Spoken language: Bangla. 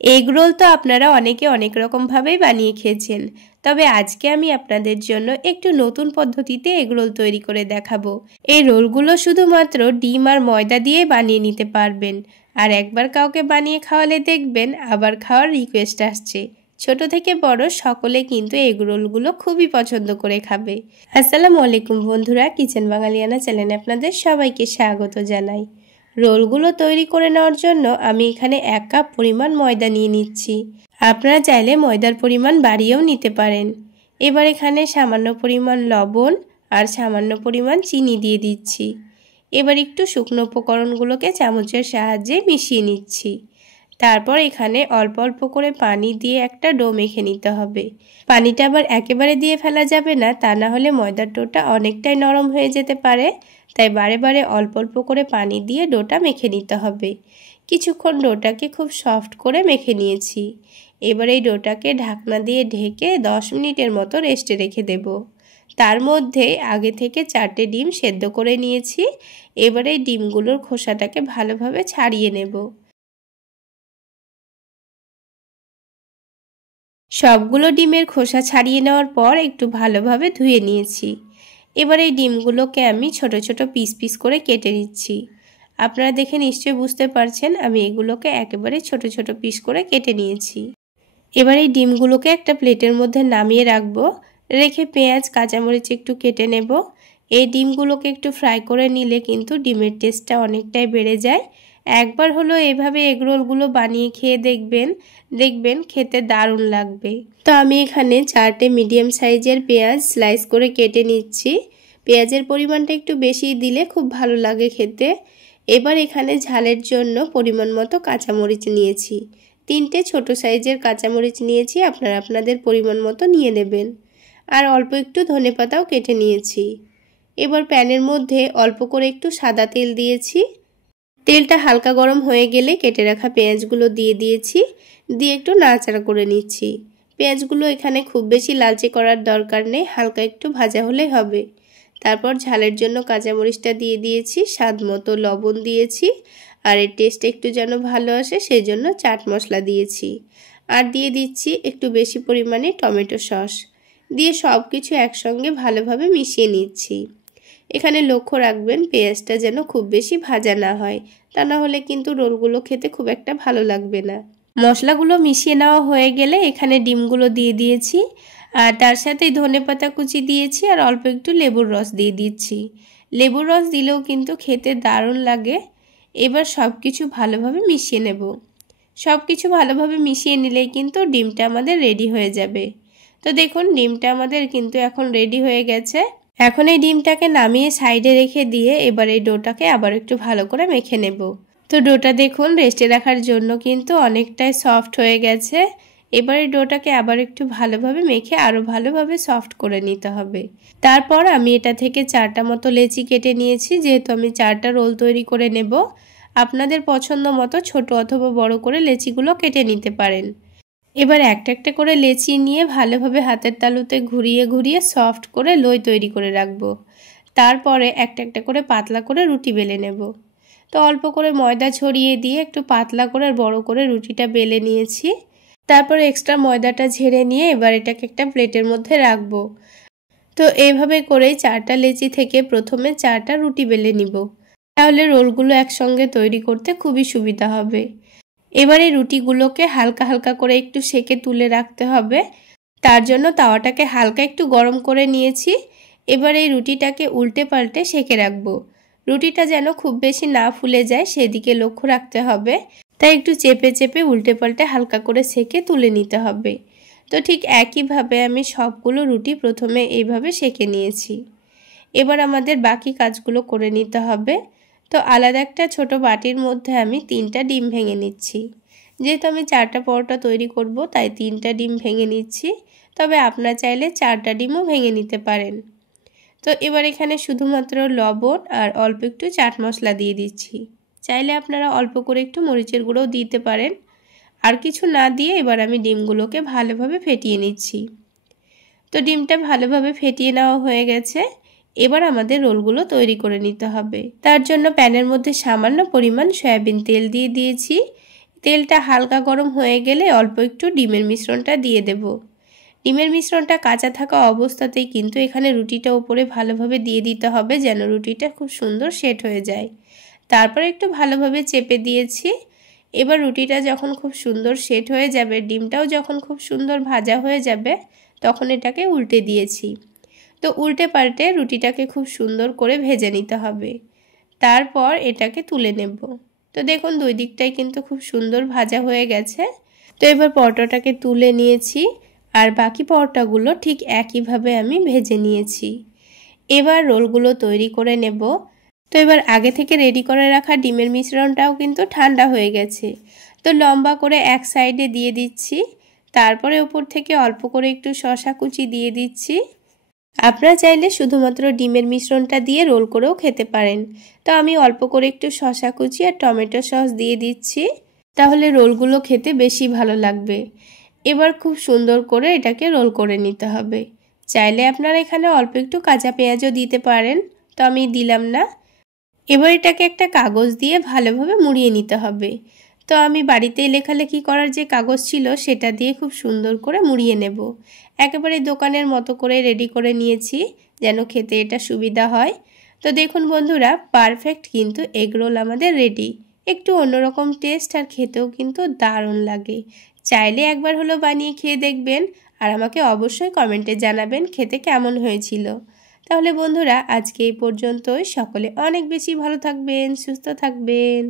এগ রোল তো আপনারা অনেকে অনেক রকমভাবেই বানিয়ে খেয়েছেন, তবে আজকে আমি আপনাদের জন্য একটু নতুন পদ্ধতিতে এগ রোল তৈরি করে দেখাবো। এই রোলগুলো শুধুমাত্র ডিম আর ময়দা দিয়ে বানিয়ে নিতে পারবেন, আর একবার কাউকে বানিয়ে খাওয়ালে দেখবেন আবার খাওয়ার রিকোয়েস্ট আসছে। ছোট থেকে বড় সকলে কিন্তু এগ রোলগুলো খুবই পছন্দ করে খাবে। আসসালামু আলাইকুম বন্ধুরা, কিচেন বাঙালিয়ানা চ্যানেলে আপনাদের সবাইকে স্বাগত জানাই। রোলগুলো তৈরি করে নেওয়ার জন্য আমি এখানে 1 কাপ পরিমাণ ময়দা নিয়ে নিচ্ছি। আপনারা চাইলে ময়দার পরিমাণ বাড়িয়েও নিতে পারেন। এবার এখানে সামান্য পরিমাণ লবণ আর সামান্য পরিমাণ চিনি দিয়ে দিচ্ছি। এবার একটু শুকনো উপকরণগুলোকে চামচের সাহায্যে মিশিয়ে নিচ্ছি। তারপর এখানে অল্প অল্প করে পানি দিয়ে একটা ডো মেখে নিতে হবে। পানিটা আবার একেবারে দিয়ে ফেলা যাবে না, তা না হলে ময়দার ডোটা অনেকটাই নরম হয়ে যেতে পারে। তাই বারে বারে অল্প অল্প করে পানি দিয়ে ডোটা মেখে নিতে হবে। কিছুক্ষণ ডোটাকে খুব সফট করে মেখে নিয়েছি। এবার এই ডোটাকে ঢাকনা দিয়ে ঢেকে 10 মিনিটের মতো রেস্টে রেখে দেব। তার মধ্যে আগে থেকে 4টে ডিম সেদ্ধ করে নিয়েছি। এবার এই ডিমগুলোর খোসাটাকে ভালোভাবে ছাড়িয়ে নেব। সবগুলো ডিমের খোসা ছাড়িয়ে নেওয়ার পর একটু ভালোভাবে ধুয়ে নিয়েছি। এবার এই ডিমগুলোকে আমি ছোট ছোট পিস পিস করে কেটে নিচ্ছি। আপনারা দেখে নিশ্চয়ই বুঝতে পারছেন আমি এগুলোকে একেবারে ছোট ছোট পিস করে কেটে নিয়েছি। এবার এই ডিমগুলোকে একটা প্লেটের মধ্যে নামিয়ে রাখবো। রেখে পেঁয়াজ কাঁচামরিচ একটু কেটে নেব। এই ডিমগুলোকে একটু ফ্রাই করে নিলে কিন্তু ডিমের টেস্টটা অনেকটাই বেড়ে যায়। একবার হলো এভাবে এগ রোলগুলো বানিয়ে খেয়ে দেখবেন খেতে দারুণ লাগবে। তো আমি এখানে 4টে মিডিয়াম সাইজের পেঁয়াজ স্লাইস করে কেটে নিচ্ছি। পেঁয়াজের পরিমাণটা একটু বেশি দিলে খুব ভালো লাগে খেতে। এবার এখানে ঝালের জন্য পরিমাণ মতো কাঁচামরিচ নিয়েছি। 3টে ছোট সাইজের কাঁচামরিচ নিয়েছি, আপনারা আপনাদের পরিমাণ মতো নিয়ে নেবেন। আর অল্প একটু ধনেপাতাও কেটে নিয়েছি। এবার প্যানের মধ্যে অল্প করে একটু সাদা তেল দিয়েছি। তেলটা হালকা গরম হয়ে গেলে কেটে রাখা পেঁয়াজগুলো দিয়ে দিয়েছি। দিয়ে একটু নাড়াচাড়া করে নিচ্ছি। পেঁয়াজগুলো এখানে খুব বেশি লালচে করার দরকার নেই, হালকা একটু ভাজা হলেই হবে। তারপর ঝালের জন্য কাঁচামরিচটা দিয়ে দিয়েছি, স্বাদ মতো লবণ দিয়েছি। আর এর টেস্ট একটু যেন ভালো আসে সেই জন্য চাট মশলা দিয়েছি। আর দিয়ে দিচ্ছি একটু বেশি পরিমাণে টমেটো সস। দিয়ে সব কিছু একসঙ্গে ভালোভাবে মিশিয়ে নিচ্ছি। এখানে লক্ষ্য রাখবেন পেঁয়াজটা যেন খুব বেশি ভাজা না হয়, তা না হলে কিন্তু রোলগুলো খেতে খুব একটা ভালো লাগবে না। মশলাগুলো মিশিয়ে নেওয়া হয়ে গেলে এখানে ডিমগুলো দিয়ে দিয়েছি, আর তার সাথে ধনেপাতা কুচি দিয়েছি আর অল্প একটু লেবুর রস দিয়ে দিচ্ছি। লেবুর রস দিলেও কিন্তু খেতে দারুণ লাগে। এবার সব কিছু ভালোভাবে মিশিয়ে নেব। সব কিছু ভালোভাবে মিশিয়ে নিলেই কিন্তু ডিমটা আমাদের রেডি হয়ে যাবে। তো দেখুন ডিমটা আমাদের কিন্তু এখন রেডি হয়ে গেছে। এখন এই ডিমটাকে নামিয়ে সাইডে রেখে দিয়ে এবার এই ডোটাকে আবার একটু ভালো করে মেখে নেব। তো ডোটা দেখুন রেস্টে রাখার জন্য কিন্তু অনেকটাই সফট হয়ে গেছে। এবার এই ডোটাকে আবার একটু ভালোভাবে মেখে আরও ভালোভাবে সফট করে নিতে হবে। তারপর আমি এটা থেকে 4টা মতো লেচি কেটে নিয়েছি, যেহেতু আমি 4টা রোল তৈরি করে নেব। আপনাদের পছন্দ মতো ছোট অথবা বড় করে লেচিগুলো কেটে নিতে পারেন। এবার একটা একটা করে লেচি নিয়ে ভালোভাবে হাতের তালুতে ঘুরিয়ে ঘুরিয়ে সফট করে লই তৈরি করে রাখবো। তারপরে একটা একটা করে পাতলা করে রুটি বেলে নেব। তো অল্প করে ময়দা ছড়িয়ে দিয়ে একটু পাতলা করে বড় করে রুটিটা বেলে নিয়েছি। তারপর এক্সট্রা ময়দাটা ঝেড়ে নিয়ে এবার এটাকে একটা প্লেটের মধ্যে রাখবো। তো এইভাবে করেই 4টা লেচি থেকে প্রথমে 4টা রুটি বেলে নিব। তাহলে রোলগুলো একসঙ্গে তৈরি করতে খুবই সুবিধা হবে। এবারে রুটিগুলোকে হালকা হালকা করে একটু সেকে তুলে রাখতে হবে। তার জন্য তাওয়াটাকে হালকা একটু গরম করে নিয়েছি। এবার এই রুটিটাকে উল্টে পাল্টে সেকে রাখবো। রুটিটা যেন খুব বেশি না ফুলে যায় সেদিকে লক্ষ্য রাখতে হবে। তাই একটু চেপে চেপে উল্টে পাল্টে হালকা করে সেকে তুলে নিতে হবে। তো ঠিক একইভাবে আমি সবগুলো রুটি প্রথমে এইভাবে সেকে নিয়েছি। এবার আমাদের বাকি কাজগুলো করে নিতে হবে। তো আলাদা একটা ছোট বাটির মধ্যে আমি 3টা ডিম ভেঙে নিচ্ছি। যেহেতু আমি 4টা পরোটা তৈরি করব তাই 3টা ডিম ভেঙে নিচ্ছি। তবে আপনারা চাইলে 4টা ডিমও ভেঙে নিতে পারেন। তো এবার এখানে শুধুমাত্র লবণ আর অল্প একটু চাট মশলা দিয়ে দিচ্ছি। চাইলে আপনারা অল্প করে একটু মরিচের গুঁড়োও দিতে পারেন। আর কিছু না দিয়ে এবার আমি ডিমগুলোকে ভালোভাবে ফেটিয়ে নিচ্ছি। তো ডিমটা ভালোভাবে ফেটিয়ে নেওয়া হয়ে গেছে। এবার আমাদের রোলগুলো তৈরি করে নিতে হবে। তার জন্য প্যানের মধ্যে সামান্য পরিমাণ সয়াবিন তেল দিয়ে দিয়েছি। তেলটা হালকা গরম হয়ে গেলে অল্প একটু ডিমের মিশ্রণটা দিয়ে দেব। ডিমের মিশ্রণটা কাঁচা থাকা অবস্থাতেই কিন্তু এখানে রুটিটা উপরে ভালোভাবে দিয়ে দিতে হবে, যেন রুটিটা খুব সুন্দর সেট হয়ে যায়। তারপর একটু ভালোভাবে চেপে দিয়েছি। এবার রুটিটা যখন খুব সুন্দর সেট হয়ে যাবে, ডিমটাও যখন খুব সুন্দর ভাজা হয়ে যাবে, তখন এটাকে উল্টে দিয়েছি। তো উল্টে পাল্টে রুটিটাকে খুব সুন্দর করে ভেজে নিতে হবে। তারপর এটাকে তুলে নেব। তো দেখুন দুই দিকটাই কিন্তু খুব সুন্দর ভাজা হয়ে গেছে। তো এবার পরোটাটাকে তুলে নিয়েছি, আর বাকি পরোটাগুলো ঠিক একইভাবে আমি ভেজে নিয়েছি। এবার রোলগুলো তৈরি করে নেব। তো এবার আগে থেকে রেডি করে রাখা ডিমের মিশ্রণটাও কিন্তু ঠান্ডা হয়ে গেছে। তো লম্বা করে এক সাইডে দিয়ে দিচ্ছি, তারপরে উপর থেকে অল্প করে একটু শসা কুচি দিয়ে দিচ্ছি। আপনারা চাইলে শুধুমাত্র ডিমের মিশ্রণটা দিয়ে রোল করেও খেতে পারেন। তো আমি অল্প করে একটু শসা কুচি আর টমেটো সস দিয়ে দিচ্ছি, তাহলে রোলগুলো খেতে বেশি ভালো লাগবে। এবার খুব সুন্দর করে এটাকে রোল করে নিতে হবে। চাইলে আপনারা এখানে অল্প একটু কাঁচা পেঁয়াজও দিতে পারেন, তো আমি দিলাম না। এবার এটাকে একটা কাগজ দিয়ে ভালোভাবে মুড়িয়ে নিতে হবে। তো আমি বাড়িতেই লেখালেখি করার যে কাগজ ছিল সেটা দিয়ে খুব সুন্দর করে মুড়িয়ে নেব। একেবারে দোকানের মতো করে রেডি করে নিয়েছি, যেন খেতে এটা সুবিধা হয়। তো দেখুন বন্ধুরা, পারফেক্ট কিন্তু এগ রোল আমাদের রেডি। একটু অন্যরকম টেস্ট, আর খেতেও কিন্তু দারুণ লাগে। চাইলে একবার হলো বানিয়ে খেয়ে দেখবেন, আর আমাকে অবশ্যই কমেন্টে জানাবেন খেতে কেমন হয়েছিল। তাহলে বন্ধুরা, আজকে এই পর্যন্তই। সকলে অনেক বেশি ভালো থাকবেন, সুস্থ থাকবেন।